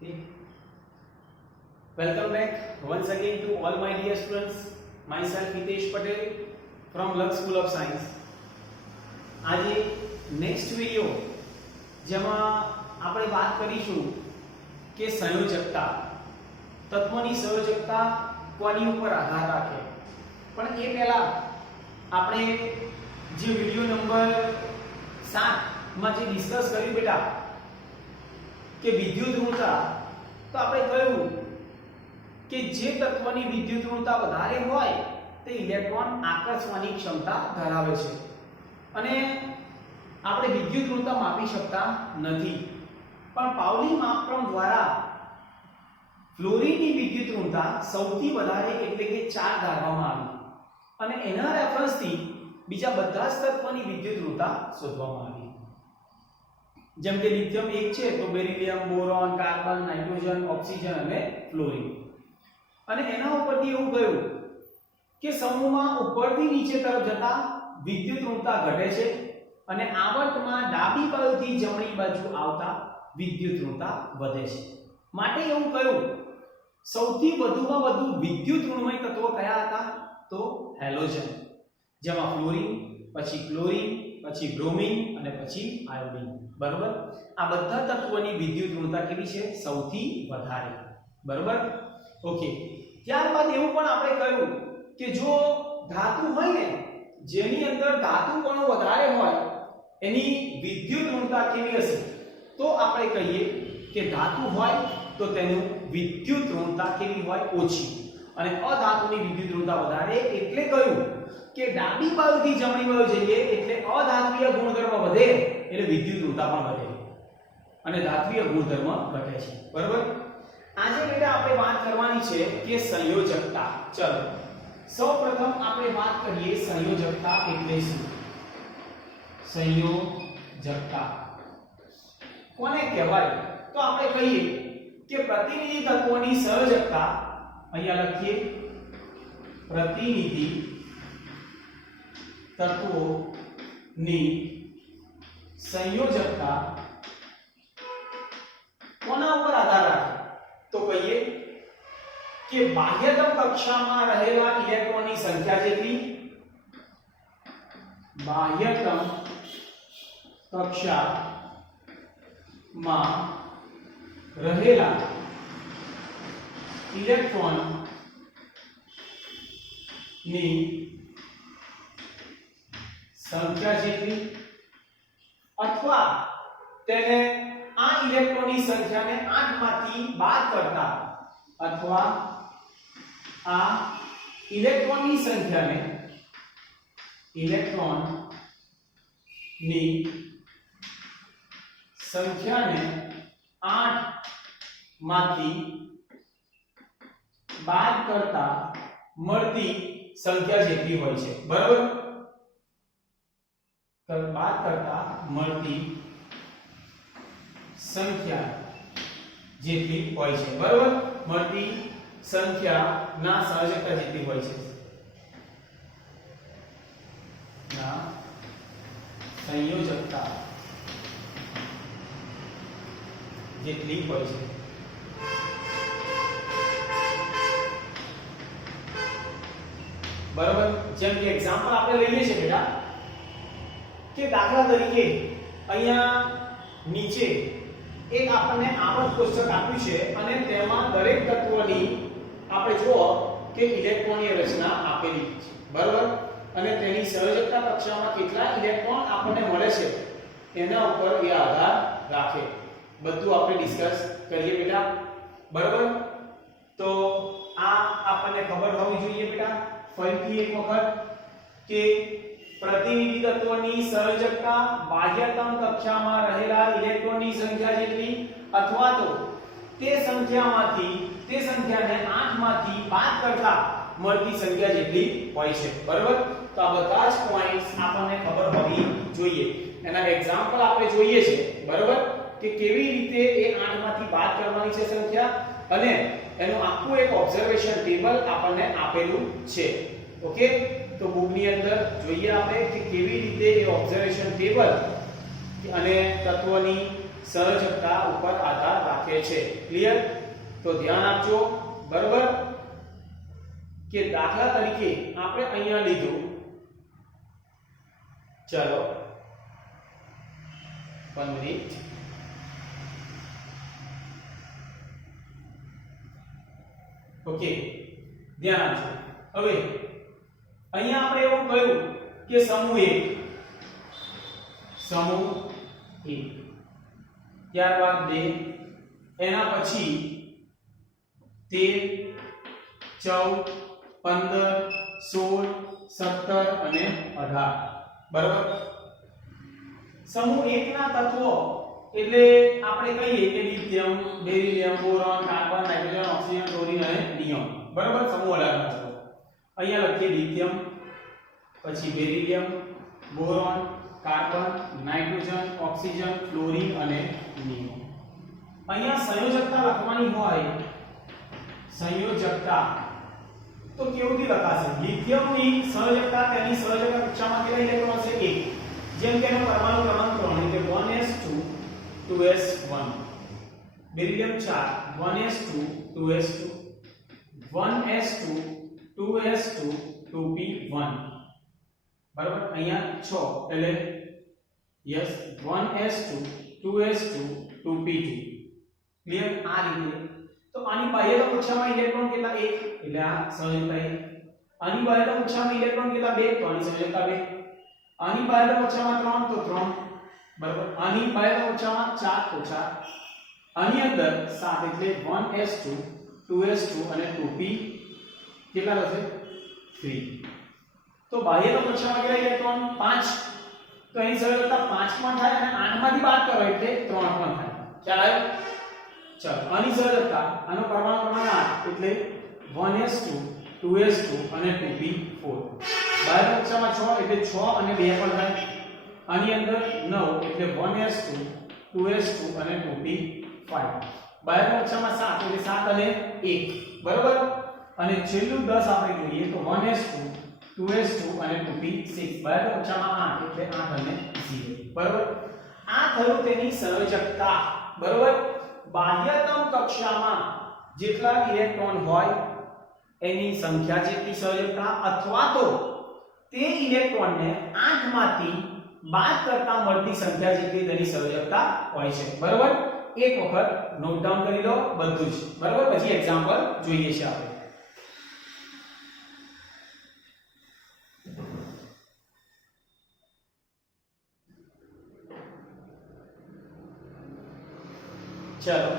Okay. Welcome back once again to all my dear students. Myself Hitesh Patel from Lux School of Science. આજે next video જેમાં આપણે વાત કરીશું કે સંયોજકતા તત્વોની સંયોજકતા કોની ઉપર આધાર રાખે. પણ એ પહેલા આપણે જે વિડિયો નંબર 7 માં જે ડિસ્કસ કર્યું બેટા કે વિદ્યુત ઋણતા, તો આપણે કહ્યું કે જે તત્વની વિદ્યુત ઋણતા વધારે હોય તે ઇલેક્ટ્રોન આકર્ષવાની ક્ષમતા ધરાવે છે અને આપણે વિદ્યુત ઋણતા માપી શકતા નથી. પણ પાઉલી માપક્રમ દ્વારા ફ્લોરીનની વિદ્યુત ઋણતા સૌથી વધારે એટલે કે 4 ધારવામાં આવી અને એના રેફરન્સથી બીજા બધા જ તત્વની વિદ્યુત ઋણતા શોધવામાં આવી. જેમ કે લિથિયમ 1 છે તો beryllium, boron, carbon, nitrogen, oxygen અને ફ્લોરિન. અને એના ઉપરથી એવું કહ્યું કે સમૂહમાં ઉપરથી નીચે તરફ જતા વિદ્યુત ઋણતા ઘટે છે અને આવર્તમાં ડાબી બાજુથી જમણી બાજુ આવતા વિદ્યુત ઋણતા વધે છે. માટે એવું કહ્યું સૌથી વધુમાં વધુ વિદ્યુત ઋણમય તત્વો કયા હતા? તો હેલોજન, જેમાં ફ્લોરિન, પછી ક્લોરીન, પછી બ્રોમિન અને પછી આયોડીન. બરોબર, આ બધા તત્વોની વિદ્યુત ઋણતા કેવી છે? સૌથી વધારે. બરોબર, ઓકે. ત્યારબાદ એવું પણ આપણે કહ્યું કે જો ધાતુ હોય ને, જેની અંદર ધાતુ કણો વધારે હોય એની વિદ્યુત ઋણતા કેવી હશે? તો આપણે કહીએ કે ધાતુ હોય તો તેનું વિદ્યુત ઋણતા કેવી હોય? ઓછી. અને અધાતુની વિદ્યુત ઋણતા વધારે. એટલે કહ્યું કે ડાબી બાજુથી જમણી બાજુ જઈએ એટલે અધાત્વીય ગુણધર્મ વધે એટલે વિદ્યુત ઋણતા પણ વધે અને ધાત્વીય ગુણધર્મ ઘટે છે. બરોબર, આજે બેટા આપણે વાત કરવાની છે કે સંયોજકતા. ચલો સૌપ્રથમ આપણે વાત કરીએ સંયોજકતા એટલે શું. સંયોજકતા કોને કહેવાય? તો આપણે કહીએ કે પ્રતિનિધિ તત્વોની સંયોજકતા, અહીંયા લખીએ પ્રતિનિધિ તત્વોની સંયોજકતા કોના ઉપર આધાર રાખે? તો કહીએ કે બાહ્યતમ કક્ષામાં રહેલા ઇલેક્ટ્રોનની સંખ્યા જેટલી, બાહ્યતમ કક્ષામાં રહેલા ઇલેક્ટ્રોનની સંખ્યા જેટલી, અથવા તેને આ ઇલેક્ટ્રોનની સંખ્યાને 8 માંથી બાદ કરતા, અથવા આ ઇલેક્ટ્રોનની સંખ્યાને 8 માંથી બાદ કરતા મળતી સંખ્યા જેટલી હોય છે. બરાબર, બાદ કરતા મળતી સંખ્યા જેટલી હોય છે. બરાબર, મળતી સંખ્યાના સંયોજકતા જેટલી હોય છે. ના સંયોજકતા જેટલી હોય છે. બરાબર, જેમ કે એક્ઝામ્પલ આપણે લઈએ છીએ બેટા કે દાખલા તરીકે અહીંયા નીચે એક આપણને આવર્ત કોષ્ટક આપ્યું છે અને તેમાં દરેક તત્વની આપણે જુઓ કે ઇલેક્ટ્રોનની રચના આપેલી છે. બરાબર, અને તેની સંયોજકતા કક્ષામાં કેટલા ઇલેક્ટ્રોન આપણને મળે છે એના ઉપર એ આધાર રાખે. બધું આપણે ડિસ્કસ કરીએ બેટા. બરાબર, તો આ આપણને ખબર હોવી જોઈએ બેટા. ફરીથી એક વખત કે પ્રતિનિધિ તત્વની સંયોજકતા બાહ્યતમ કક્ષામાં રહેલા ઇલેક્ટ્રોનની સંખ્યા જેટલી, અથવા તો તે સંખ્યાને 8 માંથી બાદ કરતા મળતી સંખ્યા જેટલી હોય છે. બરાબર, તો આ બધા જ પોઈન્ટ્સ આપણને ખબર હોવી જોઈએ. એના એક્ઝામ્પલ આપણે જોઈએ છે. બરાબર, કે કેવી રીતે એ 8 માંથી બાદ કરવાની છે સંખ્યા, અને એનું આખું એક ઓબ્ઝર્વેશન ટેબલ આપણને આપેલું છે. ઓકે, તો બુકની અંદર જોઈએ આપણે કે કેવી રીતે એ ઓબ્ઝર્વેશન ટેબલ અને તત્વની સંયોજકતા ઉપર આધાર રાખે છે. ક્લિયર? તો ધ્યાન આપજો. બરોબર? કે દાખલા તરીકે આપણે અહીંયા લીધું, ચલો 1 મિનિટ. ઓકે, ધ્યાન આપજો. હવે અહીંયા આપણે એવું કહ્યું કે સમૂહ 1, ત્યારબાદ 2, એના પછી 13, 14, 15, 16, 17 અને 18. બરાબર? સમૂહ 1 ના તત્વો એટલે આપણે કહીએ કે lithium, beryllium, boron, carbon, nitrogen, oxygen, chlorine અને નિયોન. બરાબર? સમૂહ અલગ તત્વો. અહીંયા લખીએ લિથિયમ, પછી beryllium, boron, carbon, nitrogen, oxygen, chlorine અને નિયોન. અહીંયા સંયોજકતા લખવાની હોય, સંયોજકતા તો કેવુંથી લખાશે? લિથિયમની સંયોજકતા તેની સંયોજકતા કક્ષામાં કેટલા ઇલેક્ટ્રોન છે? 1. જેમ કે એનો પરમાણુ ક્રમાંક 3 એટલે 1s2 2s1. Beryllium 4 1s2 2s2 1s2 2s2 2p1. બરાબર? અહીંયા 6 એટલે yes 1s2 2s2 2p2. Clear? આ રીતે. તો આની બાહ્ય કક્ષામાં ઇલેક્ટ્રોન કેટલા? 1 એટલે આ સંયોજકતા 1. આની બાહ્ય કક્ષામાં ઇલેક્ટ્રોન કેટલા? 2 તો આની સંયોજકતા 2. આની બાહ્ય કક્ષામાં 3 તો 3. બરાબર? આની બાહ્ય કક્ષામાં 4 તો 4. આની અંદર 7 એટલે 1s2 2s2 અને 2p કેટલા રહેશે? 3. તો બાહ્ય કક્ષામાં કેટલા ઇલેક્ટ્રોન? 5. તો એની સંયોજકતા 5 પણ થાય અને 8 માંથી બાદ કરો એટલે 3 પણ થાય. ખ્યાલ આવ્યો? ચલો, આની સંયોજકતા આનો પરમાણુ ક્રમાંક 8 એટલે 1s2 2s2 અને 2p4. બાહ્ય કક્ષામાં 6 એટલે 6 અને 2 પણ થાય. આની અંદર 9 એટલે 1s2 2s2 અને 2p5. બાહ્ય કક્ષામાં 7 એટલે 7 અને 1. બરોબર? અને છેલ્લું 10 આપણે જોઈએ તો 1s2 2s2 અને 2p6. બાહ્ય કક્ષામાં 8 એટલે 8 અને 0. બરોબર? આ થયું તેની સંયોજકતા. બરોબર? બાહ્યતમ કક્ષામાં જેટલા ઇલેક્ટ્રોન હોય એની સંખ્યા જેટલી સંયોજકતા, અથવા તો તે ઇલેક્ટ્રોનને 8 માંથી બાદ કરતા મળતી સંખ્યા જેટલી તેની સંયોજકતા હોય છે. બરોબર? એક વખત નોટ ડાઉન કરી લો બધું જ. બરોબર? પછી એક્ઝામ્પલ જોઈએ છે આપણે. ચલો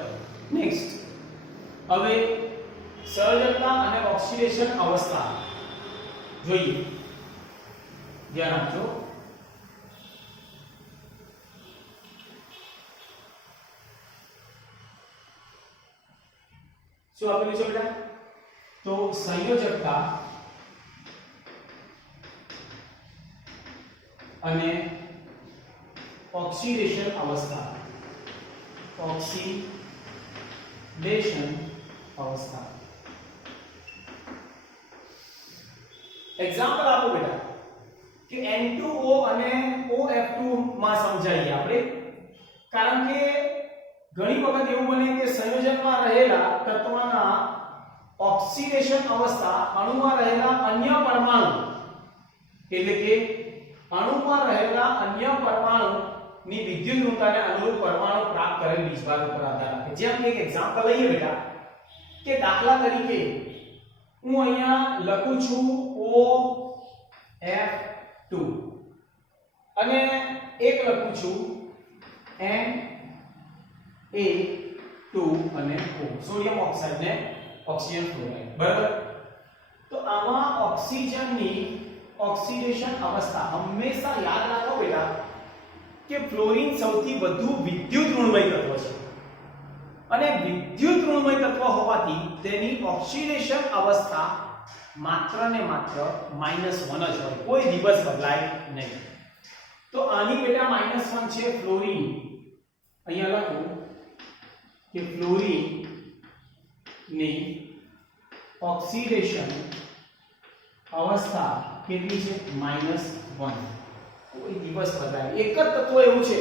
નેક્સ્ટ. હવે સંયોજકતા અને ઓક્સિડેશન અવસ્થા જોઈએ. ધ્યાન આપજો. શું આપેલું છે બેટા? તો સંયોજકતા અને ઓક્સિડેશન અવસ્થા. ઓક્સિડેશન અવસ્થા. એક્ઝામ્પલ આપો બેટા કે N2O અને OF2 માં સમજાવીએ આપણે. કારણ કે ઘણી વખત એવું બને કે સંયોજનમાં રહેલા તત્વના ઓક્સિડેશન અવસ્થા અણુમાં રહેલા અન્ય પરમાણુ એટલે કે અણુમાં રહેલા અન્ય પરમાણુ ની વિદ્યુત ઋણતાને અનુરૂપ પરમાણુ પ્રાપ્ત કરેલ બીજભાર ઉપર આધાર રાખે. જેમ કે એક એક્ઝામ્પલ લઈએ બેટા કે દાખલા તરીકે હું અહીંયા લખું છું OF2 અને એક લખું છું Na2 અને O, સોડિયમ ઓક્સાઇડ ને ઓક્સિજન ફ્લોરાઇડ. બરાબર? તો આમાં ઓક્સિજનની ઓક્સિડેશન અવસ્થા હંમેશા યાદ રાખો બેટા કે ફ્લોરિન સૌથી વધુ વિદ્યુત ઋણમય તત્વ છે અને વિદ્યુત ઋણમય તત્વ હોવાથી તેની ઓક્સિડેશન અવસ્થા માત્ર ને માત્ર -1 જ હોય, કોઈ દિવસ બદલાય નહીં. તો આની બેટા -1 છે ફ્લોરિન. અહીંયા લખો કે ફ્લોરિન ની ઓક્સિડેશન અવસ્થા કેટલી છે? -1. કોઈ દિવસ બદલાય. એક જ તત્વ એવું છે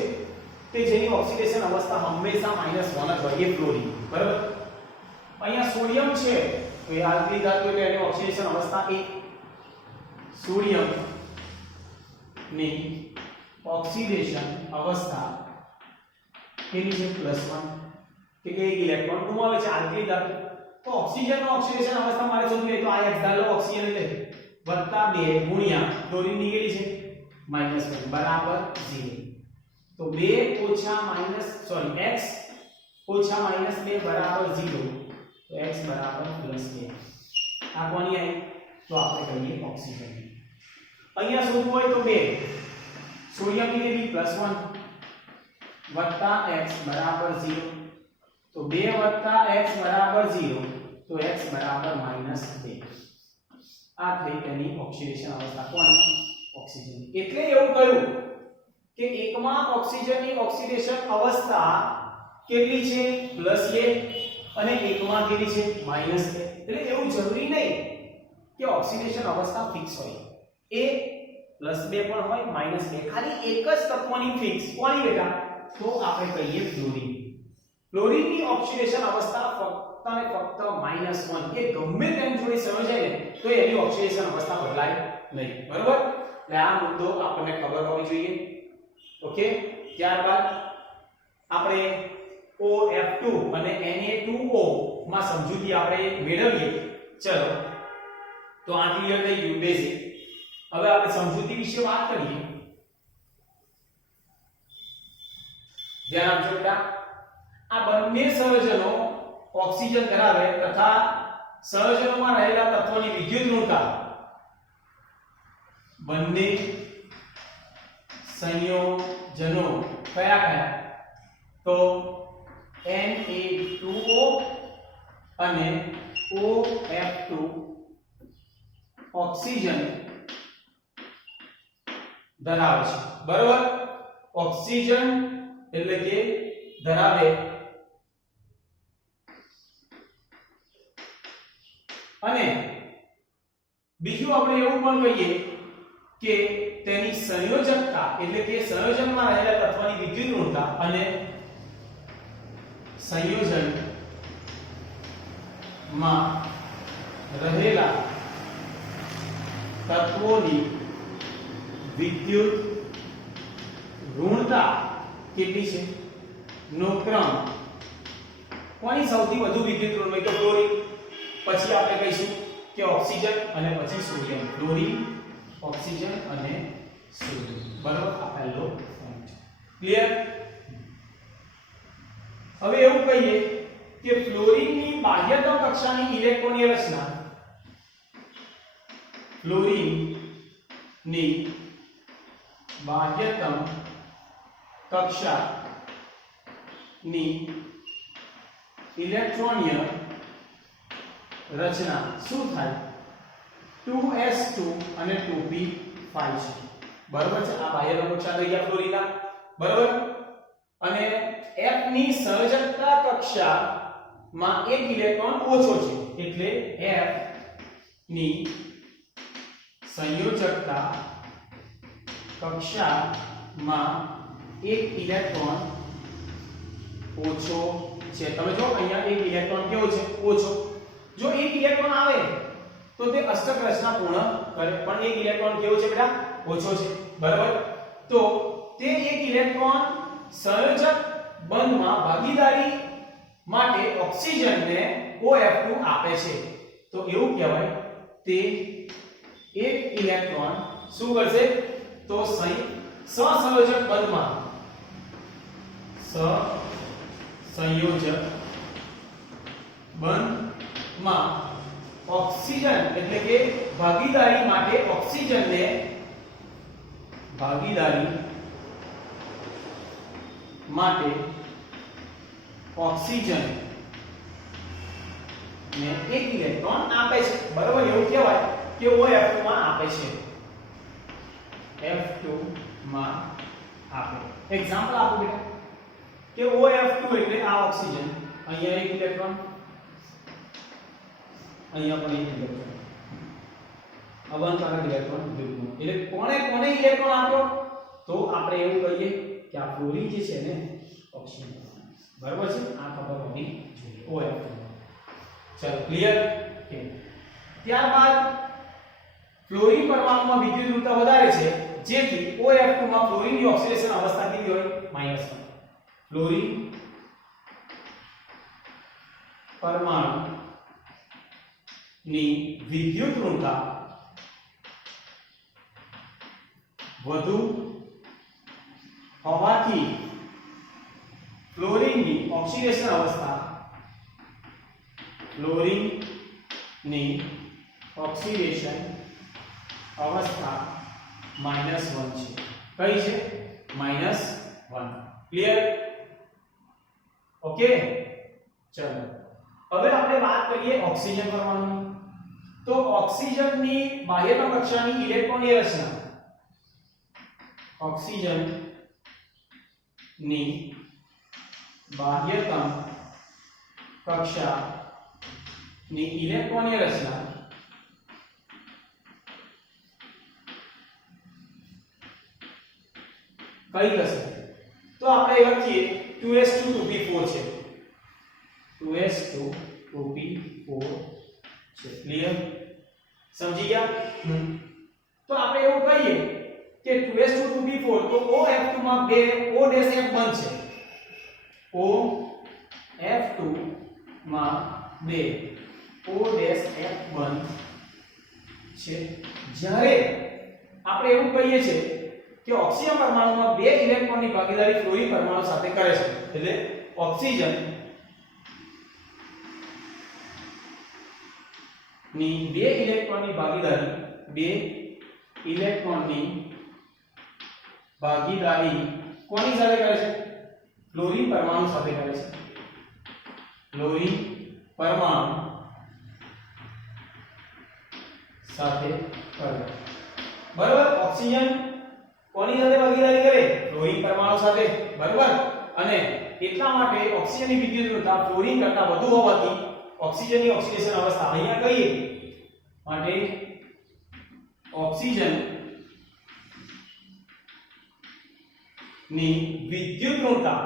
કે જેની ઓક્સિડેશન અવસ્થા હંમેશા -1 જ હોય, એ ફ્લોરીન. બરાબર. અહીંયા સોડિયમ છે તો એ આલ્કલી ધાતુ એટલે એની ઓક્સિડેશન અવસ્થા એ સોડિયમ ની ઓક્સિડેશન અવસ્થા કેની છે +1 કે એક ઇલેક્ટ્રોન ગુમાવે છે આલ્કલી ધાતુ. તો ઓક્સિજન નો ઓક્સિડેશન અવસ્થા મારે શોધવી હોય તો આ X ધારો ઓક્સિજન એટલે +2 ગુણ્યા ક્લોરીન ની કેટલી છે -1 બરાબર 0. તો 2 ઓછા માઈનસ સોરી x ઓછા -2 બરાબર 0. તો x બરાબર +2. આ કોની આવી? તો આપણે કહીએ ઓક્સિજન. અહીંયા શોધવું હોય તો 2 સોડિયમ ની કેટલી +1 વત્તા x બરાબર 0. તો 2 x બરાબર 0. તો x બરાબર -2. આ થઈ તેની ઓક્સિડેશન અવસ્થા કોની? ઓક્સિજન. એટલે એવું કહ્યું કે એકમાં ઓક્સિજનની ઓક્સિડેશન અવસ્થા કેટલી છે +a અને એકમાં કેટલી છે -a. એટલે એવું જરૂરી નહીં કે ઓક્સિડેશન અવસ્થા ફિક્સ હોય. a +2 પણ હોય -2, ખાલી એક જ તત્વની ફિક્સ કોની બેટા? તો આપણે કહીએ ફ્લોરીન. ફ્લોરીનની ઓક્સિડેશન અવસ્થા ફક્ત અને ફક્ત -1. એ ગમે તેમ જોડે સમજાય ને તો એની ઓક્સિડેશન અવસ્થા બદલાય નહીં. બરાબર? એટલે આ મુદ્દો આપણને ખબર હોવી જોઈએ. ઓકે. ત્યારબાદ આપણે OF2 અને Na2O માં સમજૂતી આપણે મેળવીએ. ચલો તો આ ક્લિયર થઈ ગયું બેઝિક. હવે આપણે સમજૂતી વિશે વાત કરીએ. ધ્યાન આપજો બેટા. આ બંને સંયોજનો ઓક્સિજન ધરાવે તથા સંયોજનોમાં રહેલા તત્વોની વિદ્યુત ઋણતા બંને સંયોજનો કયા કયા? તો Na2O અને OF2 ઓક્સિજન ધરાવે છે. બરાબર? ઓક્સિજન એટલે કે ધરાવે અને બીજું આપણે એવું પણ કહીએ કે તેની સંયોજકતા એટલે કે સંયોજનમાં રહેલા તત્વની વિદ્યુત ઋણતા અને સંયોજનમાં રહેલા તત્વોની વિદ્યુત ઋણતા કેટલી છે નો ક્રમ. કોની સૌથી વધુ વિદ્યુત ઋણ હોય? તો ક્લોરીન. પછી આપણે કહીશું કે ઓક્સિજન અને પછી સોડિયમ. ક્લોરીન, ઓક્સિજન અને સોડિયમ. બરાબર? આ પહેલો પોઈન્ટ ક્લિયર. હવે એવું કહીએ કે ફ્લોરીનની બાહ્યતમ કક્ષાની ઇલેક્ટ્રોનીય રચના ફ્લોરીનની બાહ્યતમ કક્ષાની ઇલેક્ટ્રોનીય રચના શું થાય? 2s2 અને 2p5 છે. બરાબર છે? આ બાહ્યતમ કક્ષા થઈ ગયા ફ્લોરીનના. બરાબર? અને f ની સંયોજકતા કક્ષામાં એક ઇલેક્ટ્રોન ઓછો છે એટલે f ની સંયોજકતા કક્ષામાં એક ઇલેક્ટ્રોન ઓછો છે. તમે જો અહીંયા એક ઇલેક્ટ્રોન કેવો છે? ઓછો. જો એક ઇલેક્ટ્રોન આવે તો તે અષ્ટક રચના પૂર્ણ કરે, પણ એક ઇલેક્ટ્રોન કેવો છે બેટા? ઓછો છે. બરાબર? તો તે એક ઇલેક્ટ્રોન સંયોજક બંધમાં ભાગીદારી માટે ઓક્સિજનને OF2 આપે છે. તો એવું કહેવાય તે એક ઇલેક્ટ્રોન શું કરશે? તો સહસંયોજક બંધમાં સહસંયોજક બંધમાં ઓક્સિજન એટલે કે ભાગીદારી માટે ઓક્સિજનને ભાગીદારી માટે ઓક્સિજન ને એક ઇલેક્ટ્રોન આપે છે. બરાબર? એવું કહેવાય કે OF2 માં આપે છે. F2 માં આપે. એક્ઝામ્પલ આપો બેટા કે OF2 એટલે આ ઓક્સિજન, અહીંયા એક ઇલેક્ટ્રોન, અહીંયા પણ એક ઇલેક્ટ્રોન, અવંતરક ઇલેક્ટ્રોન ગ્રુપનું. એટલે કોને ઇલેક્ટ્રોન આપ્યો? તો આપણે એવું કહીએ કે આ ફ્લોરિન જે છે ને ઓક્સિજન પરમાણુ, બરાબર છે, આ ખબર હોવી જોઈએ OF2. ચલો ક્લિયર કે ત્યારબાદ ફ્લોરિન પરમાણુમાં વિદ્યુત ઋણતા વધારે છે, જેથી OF2 માં ફ્લોરિનની ઓક્સિડેશન અવસ્થા કેવી હોય? -1. ફ્લોરિન પરમાણુની વિદ્યુત ઋણતા વધુ હોવાથી ફ્લોરિનની ઓક્સિડેશન અવસ્થા -1 છે. કઈ છે? -1. ક્લિયર? ઓકે. ચલો હવે આપણે વાત કરીએ ઓક્સિજન પરમાણુની. તો ઓક્સિજનની બાહ્યતમ કક્ષાની ઇલેક્ટ્રોનની રચના, ઓક્સિજનની બાહ્યતમ કક્ષાની ઇલેક્ટ્રોનની રચના કઈ થશે? તો આપણે લખીએ 2s2 2p4 છે. 2s2 2p4 છે. ક્લિયર? સમજી ગયા? તો આપણે એવું કહીએ કે 2s2 2p4 તો OF2 માં 2 OF બનશે. OF2 માં 2 OF બનશે. જ્યારે આપણે એવું કહીએ છીએ કે ઓક્સિજન પરમાણુમાં 2 ઇલેક્ટ્રોનની ભાગીદારી ફ્લોરિન પરમાણુ સાથે કરે છે, એટલે ઓક્સિજન ની 2 ઇલેક્ટ્રોનની ભાગીદારી કોની સાથે કરે છે? ફ્લોરિન પરમાણુ સાથે કરે છે. ફ્લોરિન પરમાણુ સાથે કરે. બરાબર? ઓક્સિજન કોની સાથે ભાગીદારી કરે? ફ્લોરિન પરમાણુ સાથે. બરાબર? અને એટલા માટે ઓક્સિજનની વિદ્યુત ઋણતા ફ્લોરિન કરતા વધુ હોવાથી ઓક્સિજનની ઓક્સિડેશન અવસ્થા અહીંયા કહીએ માટે ઓક્સિજન ની વિદ્યુત ઋણતા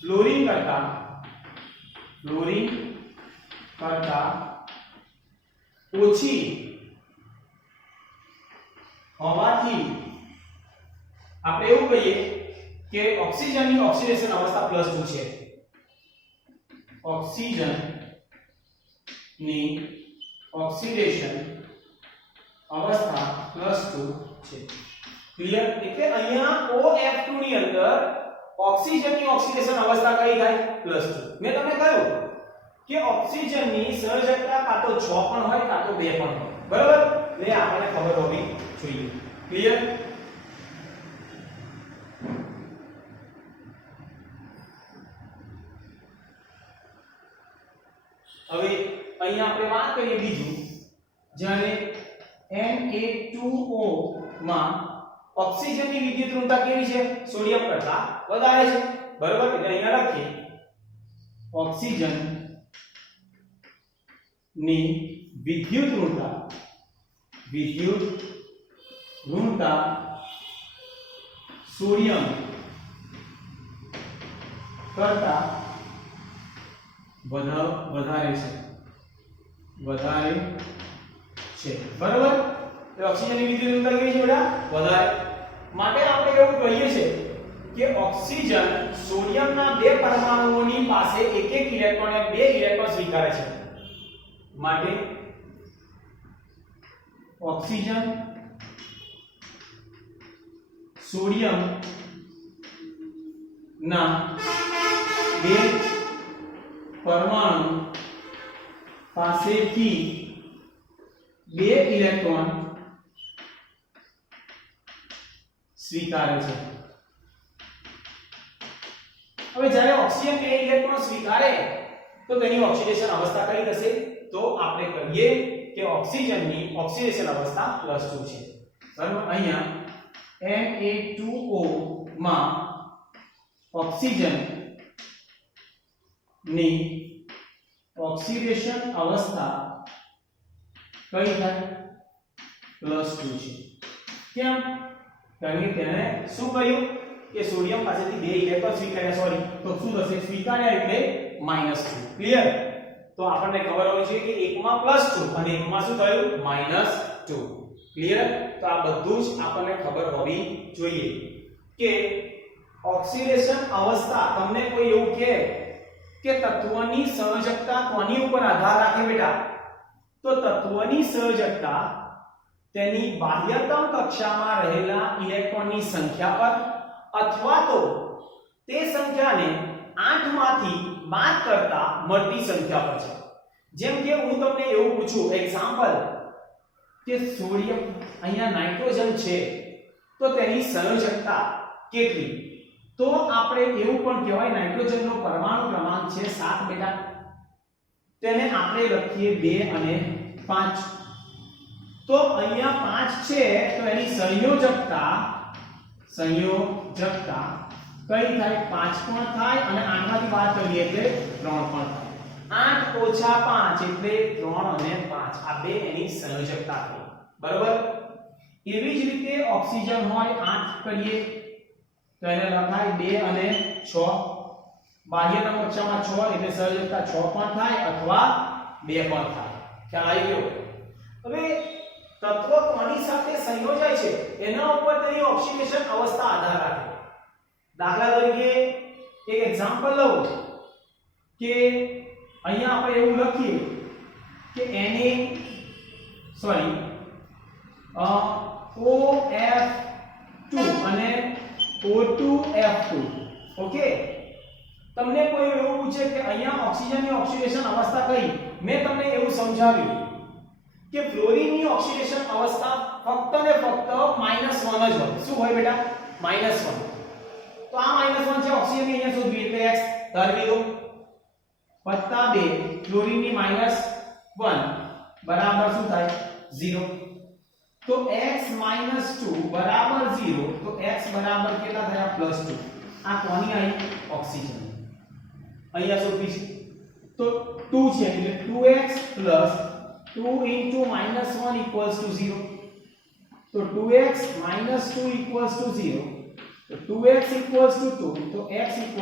ફ્લોરિન કરતા ઓછી હોવાથી આપણે એવું કહીએ કે ઓક્સિજનની ઓક્સિડેશન અવસ્થા +2 છે. ઓક્સિજનની ઓક્સિડેશન અવસ્થા +2 છે. ક્લિયર? એટલે અહીંયા OF2 ની અંદર ઓક્સિજનની ઓક્સિડેશન અવસ્થા કઈ થાય? +2. મેં તમને કહ્યું કે ઓક્સિજનની સહજકતા કાં તો 6 પણ હોય કાં તો 2 પણ હોય. બરાબર? એટલે આપણને ખબર હોવી જોઈએ. ક્લિયર? હવે અહીંયા આપણે વાત કરીએ બીજું, જ્યારે Na2O માં ઓક્સિજનની વિદ્યુત ઋણતા કેવી છે? સોડિયમ કરતા વધારે છે. બરાબર? એટલે અહીંયા લખીએ ઓક્સિજન ની વિદ્યુત ઋણતા સોડિયમ કરતા વધારે છે. બરાબર? તો ઓક્સિજનની વિદ્યુત ઋણતા કેવી છે બેટા? વધારે. માટે આપણે એવું કહીએ છીએ કે ઓક્સિજન સોડિયમના 2 પરમાણુઓની પાસે એક ઇલેક્ટ્રોન અને 2 ઇલેક્ટ્રોન સ્વીકારે છે. માટે ઓક્સિજન સોડિયમ ના 2 પરમાણુ પાસેથી 2 ઇલેક્ટ્રોન સ્વીકારે છે. હવે જ્યારે ઓક્સિજન 2 ઇલેક્ટ્રોન સ્વીકારે તો તેની ઓક્સિડેશન અવસ્થા કઈ થશે? તો આપણે કહીએ કે ઓક્સિજનની ઓક્સિડેશન અવસ્થા +2 છે. બરાબર? અહીંયા Na2O માં ઓક્સિજન ની ઓક્સિડેશન અવસ્થા કઈ થાય? +2 છે. કેમ? કારણ કે તેને શું કહ્યું કે સોડિયમ પાસેથી 2 ઇલેક્ટ્રોન સ્વીકાર્યા, સોરી, તો શું થશે? સ્વીકાર્યા એટલે -2. ક્લિયર? તો આપણને ખબર હોવી જોઈએ કે એકમાં +2 અને એકમાં શું થયું? -2. ક્લિયર? તો આ બધું જ આપણને ખબર હોવી જોઈએ કે ઓક્સિડેશન અવસ્થા, તમને કોઈ એવું કહે કે તત્વની સંયોજકતા કોની ઉપર આધાર રાખે બેટા? તો તત્વની સંયોજકતા તેની બાહ્યતમ કક્ષામાં રહેલા ઇલેક્ટ્રોનની સંખ્યા પર અથવા તો તે સંખ્યાને 8 માંથી બાદ કરતા મળતી સંખ્યા પર છે. જેમ કે હું તમને એવું પૂછું, એક્ઝામ્પલ, કે સોડિયમ, અહીંયા નાઇટ્રોજન છે તો તેની સંયોજકતા કેટલી? તો આપણે એવું પણ કહેવાય, નાઇટ્રોજનનો પરમાણુ ક્રમાંક છે 7 બેટા. તેને આપણે લખીએ 2 અને 5. તો અહીંયા 5 છે તો એની સંયોજકતા કઈ થાય? 5 પણ થાય અને 8 માંથી બાદ કરીએ એટલે 3 પણ થાય. 8 ઓછા 5 એટલે 3 અને 5. આ બે એની સંયોજકતા થઈ. બરોબર? એવી જ રીતે ઓક્સિજન હોય 8 કરીએ તો એને લખાય 2 અને 6. બાહ્યતમ કક્ષામાં 6 એટલે સંયોજકતા 6 પણ થાય અથવા 2 પણ થાય. ખ્યાલ આવી ગયો? હવે તત્વ કોની સાથે સંયોજાય છે એના ઉપર તેની ઓક્સિડેશન અવસ્થા આધાર રાખે. દાખલા તરીકે એક એક્ઝામ્પલ લઉં કે અહીંયા આપણે એવું લખીએ કે OF2 અને O2F2. ઓકે, તમને કોઈ એવું પૂછે કે અહીંયા ઓક્સિજનની ઓક્સિડેશન અવસ્થા કઈ? મેં તમને એવું સમજાવ્યું કે ફ્લોરીનની ઓક્સિડેશન અવસ્થા ફક્ત ને ફક્ત -1 જ હોય. શું હોય બેટા? -1. તો આ -1 છે, ઓક્સિજનની અહીંયા શોધવી એટલે x ધારી દો +2 ફ્લોરીનની -1 બરાબર શું થાય? 0. તો x - 2 બરાબર 0. તો x બરાબર કેટલા થયા? +2. આ કોની આવી? ઓક્સિજન. અહીંયા શોધવી છે તો 2 છે એટલે 2x + 2 * -1 = 0. તો 2x - 2 = 0. તો 2x = 2 તો x = +1.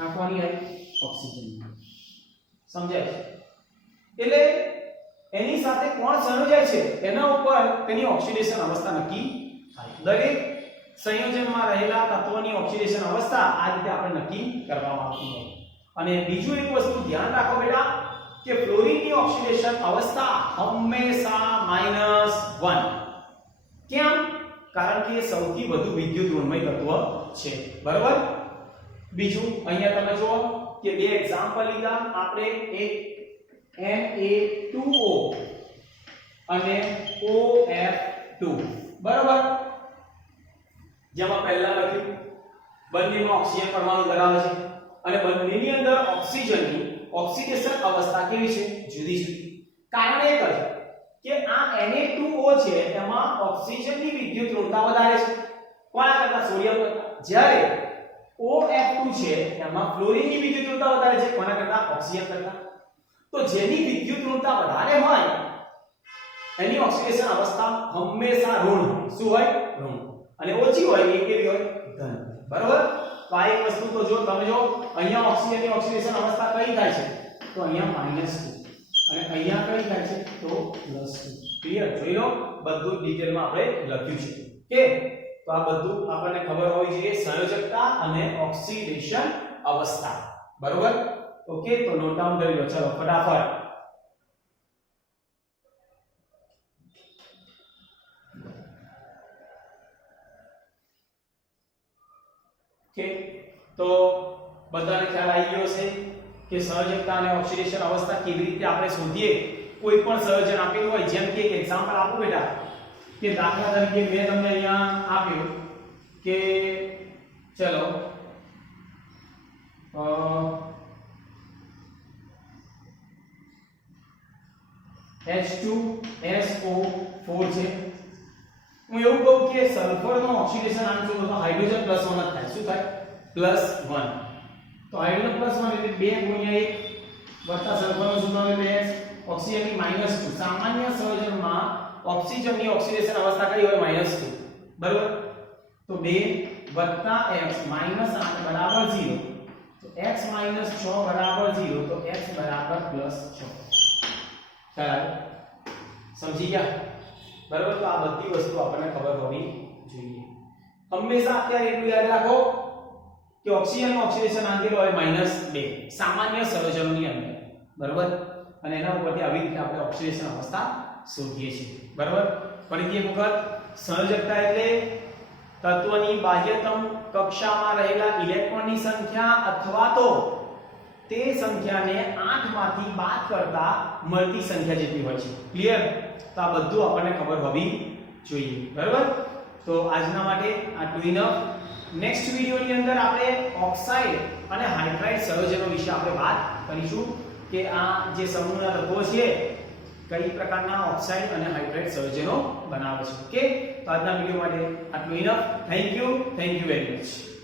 આ કોની આવી? ઓક્સિજન. સમજાય છે? એટલે એની સાથે કોણ સંયોજાય છે એના ઉપર તેની ઓક્સિડેશન અવસ્થા નક્કી થાય. દરેક સંયોજનમાં રહેલા તત્વોની ઓક્સિડેશન અવસ્થા આ રીતે આપણે નક્કી કરવામાં આવતી હોય. અને બીજું એક વસ્તુ ધ્યાન રાખો બેટા કે ફ્લોરીનની ઓક્સિડેશન અવસ્થા હંમેશા -1. કેમ? કારણ કે એ સૌથી વધુ વિદ્યુત ઋણમય તત્વ છે. બરાબર? બીજું અહીંયા તમે જુઓ કે બે એક્ઝામ્પલ લીધા આપણે, એક Na2O અને OF2. બરાબર? જેમાં પહેલા લખ્યું બંનેમાં ઓક્સિજન પરમાણુ ધરાવે છે અને બંનેની અંદર ઓક્સિજનની ઓક્સિડેશન અવસ્થા કેવી છે? જુદી જુદી. કારણ એક જ કે આ Na2O છે એમાં ઓક્સિજનની વિદ્યુત ઋણતા વધારે છે કોના કરતા? સોડિયમ કરતા. જ્યારે OF2 છે એમાં ફ્લોરીનની વિદ્યુત ઋણતા વધારે છે કોના કરતા? ઓક્સિજન કરતા. તો જેની વિદ્યુત ઋણતા વધારે હોય એની ઓક્સિડેશન અવસ્થા હંમેશા ઋણ. શું હોય? ઋણ. અને ઓછી હોય એ કેવી હોય? ધન. બરાબર? તો આ એક વસ્તુ તો જો તમે જો અહીંયા ઓક્સિજનની ઓક્સિડેશન અવસ્થા કઈ થાય છે? તો અહીંયા -2 અને અહીંયા કઈ થાય છે? તો +2. ક્લિયર? જોઈ લો, બધું ડિટેલમાં આપણે લખ્યું છે. કે તો આ બધું આપણને ખબર હોવી જોઈએ, સંયોજકતા અને ઓક્સિડેશન અવસ્થા. બરોબર? ઓકે, તો નોટ ડાઉન કરી લો. ચલો ફટાફટ. ઓકે, તો બધાને ખ્યાલ આવી ગયો છે કે સંયોજકતા અને ઓક્સિડેશન અવસ્થા કેવી રીતે આપણે શોધીએ. કોઈ પણ સંયોજન આપેલું હોય, જેમ કે એક એક્ઝામ્પલ આપું બેટા કે દાખલા તરીકે મેં તમને અહીંયા આપ્યું કે ચલો H2SO4 છે. હું એવું કહું કે સલ્ફરનો ઓક્સિડેશન આમ જો તો હાઇડ્રોજન +1 જ થાય. શું થાય? +1. તો હાઇડ્રોજન +1 એટલે 2 * 1 વત્તા સલ્ફરનો સૂત્ર એટલે H, ઓક્સિજનની -2. સામાન્ય સંયોજનમાં ઓક્સિજનની ઓક્સિડેશન અવસ્થા કઈ હોય -2 બરાબર તો 2 x -8 બરાબર 0 તો x - 6 બરાબર 0 તો x બરાબર +6 ચાલો સમજી ગયા બરાબર તો આ બધી વસ્તુ આપણને ખબર હોવી જોઈએ હંમેશા અત્યારે એટલું યાદ રાખો કે ઓક્સિજનનું ઓક્સિડેશન આંતરિક હોય -2 સામાન્ય સંયોજનોની અંદર બરાબર અને એના ઉપરથી આવી રીતે આપણે ઓક્સિડેશન અવસ્થા શોધીએ છીએ બરાબર ફરીથી એક વખત સંયોજકતા એટલે તત્વની બાહ્યતમ કક્ષામાં રહેલા ઇલેક્ટ્રોનની સંખ્યા અથવા તો તે સંખ્યાને 8 માંથી બાદ કરતા મળતી સંખ્યા જેટલી હોય છે ક્લિયર તો આ બધું આપણને ખબર હોવી જોઈએ બરાબર તો આજના માટે આટલું ઇનફ નેક્સ્ટ વિડિયોની અંદર આપણે ઓક્સાઇડ અને હાઇડ્રાઇડ સંયોજનો વિશે આપણે વાત કરીશું કે આ જે સમૂહના તત્વો છે કઈ પ્રકારના ઓક્સાઇડ અને હાઇડ્રાઇડ સંયોજનો બનાવે છે ઓકે તો આજના વિડિયો માટે આટલું enough thank you very much